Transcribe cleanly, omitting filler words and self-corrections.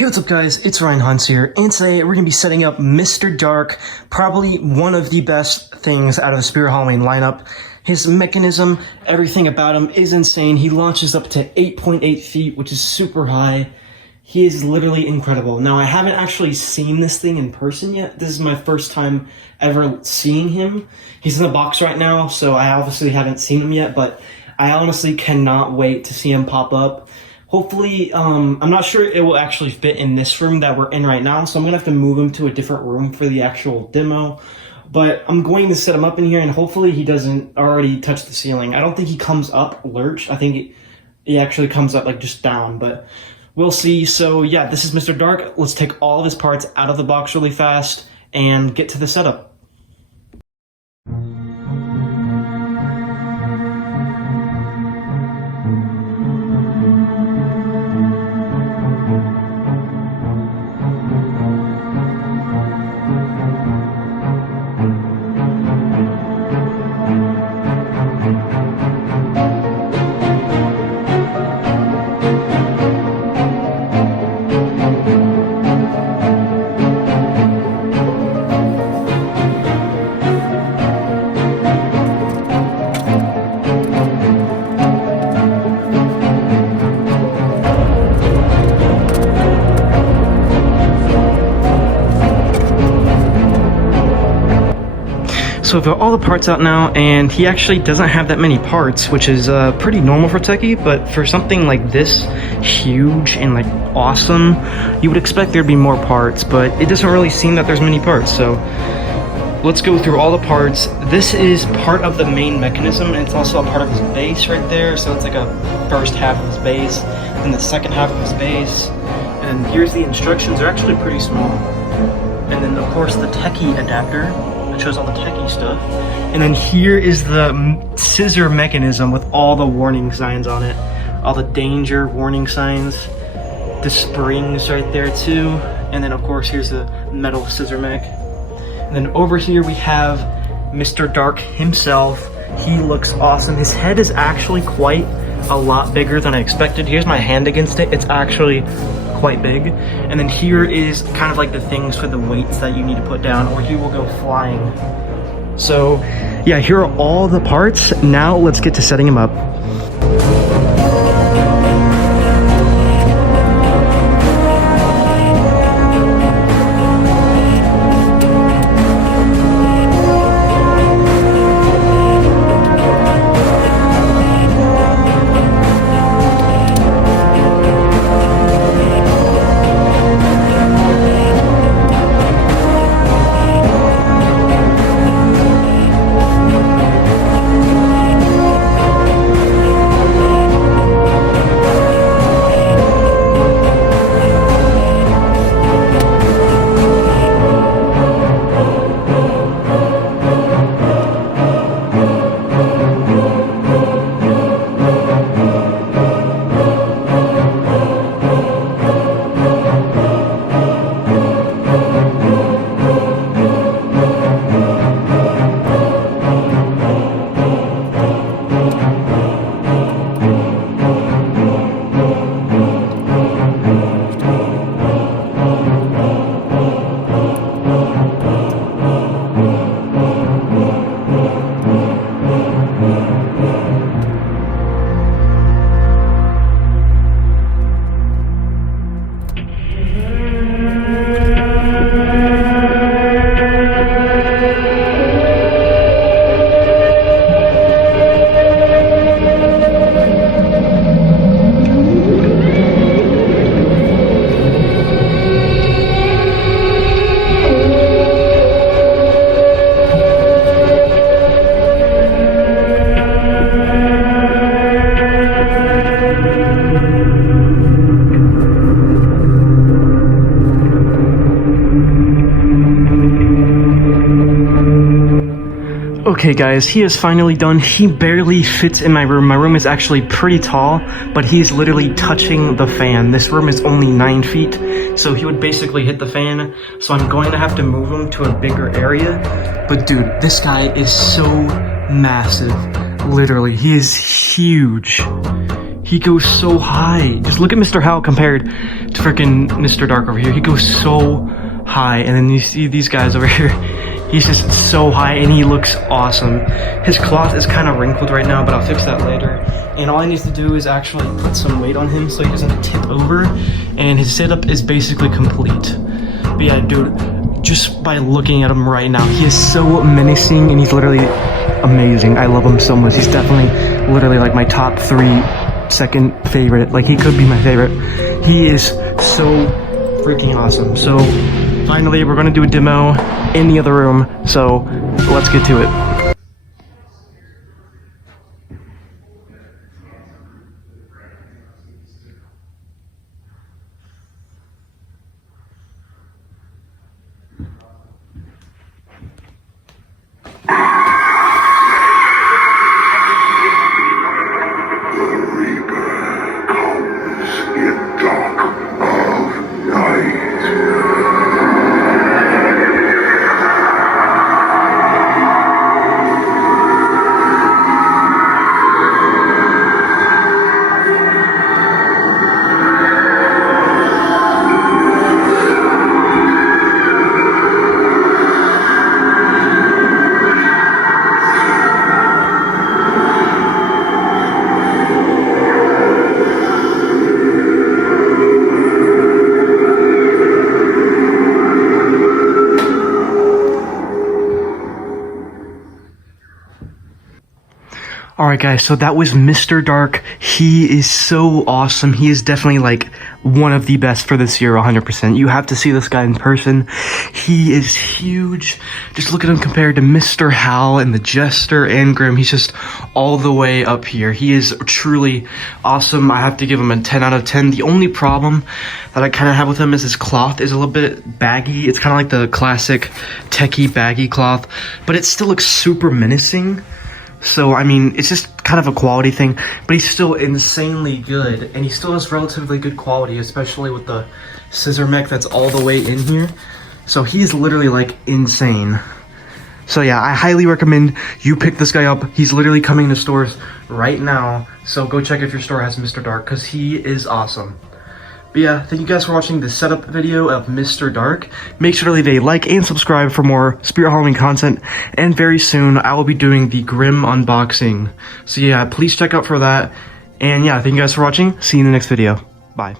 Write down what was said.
Hey, what's up guys, it's Ryan Hunts here, and today we're going to be setting up Mr. Dark, probably one of the best things out of the Spirit Halloween lineup. His mechanism, everything about him is insane. He launches up to 8.8 feet, which is super high. He is literally incredible. Now, I haven't actually seen this thing in person yet. This is my first time ever seeing him. He's in the box right now, so I obviously haven't seen him yet, but I honestly cannot wait to see him pop up. Hopefully, I'm not sure it will actually fit in this room that we're in right now, so I'm going to have to move him to a different room for the actual demo. But I'm going to set him up in here, and hopefully he doesn't already touch the ceiling. I don't think he comes up lurch. I think he actually comes up like just down, but we'll see. So yeah, this is Mr. Dark. Let's take all of his parts out of the box really fast and get to the setup. So we've got all the parts out now, and he actually doesn't have that many parts, which is pretty normal for Techie, but for something like this huge and like awesome, you would expect there'd be more parts, but it doesn't really seem that there's many parts. So let's go through all the parts. This is part of the main mechanism, and it's also a part of his base right there. So it's like a first half of his base, then the second half of his base, and here's the instructions. They're actually pretty small. And then of course the Techie adapter, shows all the techie stuff, and then here is the scissor mechanism with all the warning signs on it, all the danger warning signs, the springs right there too, and then of course here's the metal scissor mech. And then over here we have Mr. Dark himself. He looks awesome. His head is actually quite a lot bigger than I expected. Here's my hand against it. It's actually quite big. And then here is kind of like the things for the weights that you need to put down, or he will go flying. So yeah, here are all the parts. Now let's get to setting him up. Okay guys, he is finally done. He barely fits in my room. My room is actually pretty tall, but he's literally touching the fan. This room is only 9 feet, so he would basically hit the fan. So I'm going to have to move him to a bigger area. But dude, this guy is so massive. Literally, he is huge. He goes so high. Just look at Mr. Howell compared to freaking Mr. Dark over here. He goes so high, and then you see these guys over here. He's just so high, and he looks awesome. His cloth is kind of wrinkled right now, but I'll fix that later. And all I need to do is actually put some weight on him so he doesn't tip over, and his setup is basically complete. But yeah, dude, just by looking at him right now, he is so menacing, and he's literally amazing. I love him so much. He's definitely literally like my top 3 second favorite. Like, he could be my favorite. He is so freaking awesome. So finally, we're gonna do a demo in the other room, so let's get to it. Alright guys, so that was Mr. Dark. He is so awesome. He is definitely like one of the best for this year, 100%. You have to see this guy in person. He is huge. Just look at him compared to Mr. Hal and the Jester and Grim. He's just all the way up here. He is truly awesome. I have to give him a 10 out of 10. The only problem that I kind of have with him is his cloth is a little bit baggy. It's kind of like the classic techie baggy cloth, but it still looks super menacing. So, I mean, it's just kind of a quality thing, but he's still insanely good, and he still has relatively good quality, especially with the scissor mech that's all the way in here. So he's literally, like, insane. So yeah, I highly recommend you pick this guy up. He's literally coming to stores right now, so go check if your store has Mr. Dark, because he is awesome. But yeah, thank you guys for watching the setup video of Mr. Dark. Make sure to leave a like and subscribe for more Spirit Halloween content. And very soon, I will be doing the Grim unboxing. So yeah, please check out for that. And yeah, thank you guys for watching. See you in the next video. Bye.